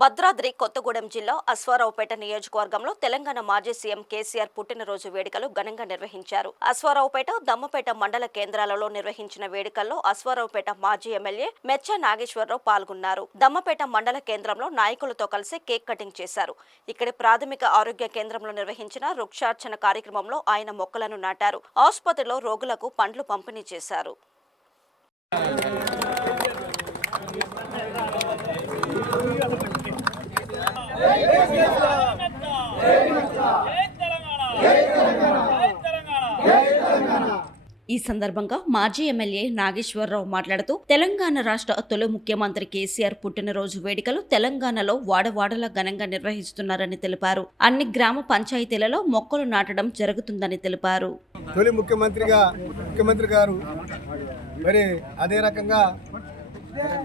భద్రాద్రి కొత్తగూడెం జిల్లా అశ్వారావుపేట నియోజకవర్గంలో తెలంగాణ మాజీ సీఎం కేసీఆర్ పుట్టినరోజు వేడుకలు ఘనంగా నిర్వహించారు. అశ్వారావుపేట, దమ్మపేట మండల కేంద్రాలలో నిర్వహించిన వేడుకల్లో అశ్వారావుపేట మాజీ ఎమ్మెల్యే మెచ్చ నాగేశ్వరరావు పాల్గొన్నారు. దమ్మపేట మండల కేంద్రంలో నాయకులతో కలిసి కేక్ కటింగ్ చేశారు. ఇక్కడి ప్రాథమిక ఆరోగ్య కేంద్రంలో నిర్వహించిన వృక్షార్చన కార్యక్రమంలో ఆయన మొక్కలను నాటారు. ఆసుపత్రిలో రోగులకు పండ్లు పంపిణీ చేశారు. ఈ సందర్భంగా మాజీ ఎమ్మెల్యే నాగేశ్వరరావు మాట్లాడుతూ తెలంగాణ రాష్ట్ర తొలి ముఖ్యమంత్రి కేసీఆర్ పుట్టినరోజు వేడుకలు తెలంగాణలో వాడవాడలా ఘనంగా నిర్వహిస్తున్నారని తెలిపారు. అన్ని గ్రామ పంచాయతీలలో మొక్కలు నాటడం జరుగుతుందని తెలిపారు. తొలి ముఖ్యమంత్రి గారు మరి అదే రకంగా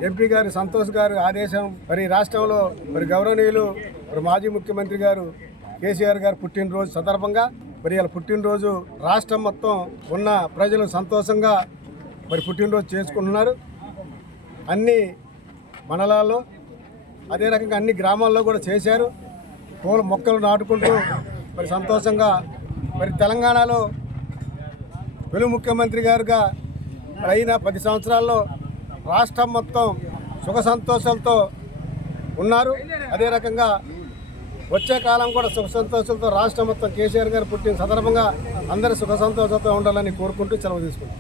ఎంపీ గారు సంతోష్ గారు ఆదేశం మరి రాష్ట్రంలో మరి గౌరవనీయులు మరి మాజీ ముఖ్యమంత్రి గారు కేసీఆర్ గారు పుట్టినరోజు సందర్భంగా మరి ఇలా పుట్టినరోజు రాష్ట్రం మొత్తం ఉన్న ప్రజలు సంతోషంగా మరి పుట్టినరోజు చేసుకుంటున్నారు. అన్ని మండలాల్లో అదే రకంగా అన్ని గ్రామాల్లో కూడా చేశారు. పూల మొక్కలు నాటుకుంటూ మరి సంతోషంగా మరి తెలంగాణలో తొలి ముఖ్యమంత్రి గారుగా అయిన 10 సంవత్సరాల్లో రాష్ట్రం మొత్తం సుఖ సంతోషాలతో ఉన్నారు. అదే రకంగా వచ్చే కాలం కూడా సుఖ సంతోషాలతో రాష్ట్రం మొత్తం కేసీఆర్ గారు పుట్టిన సందర్భంగా అందరూ సుఖ సంతోషాలతో ఉండాలని కోరుకుంటూ సెలవు తీసుకుంటాం.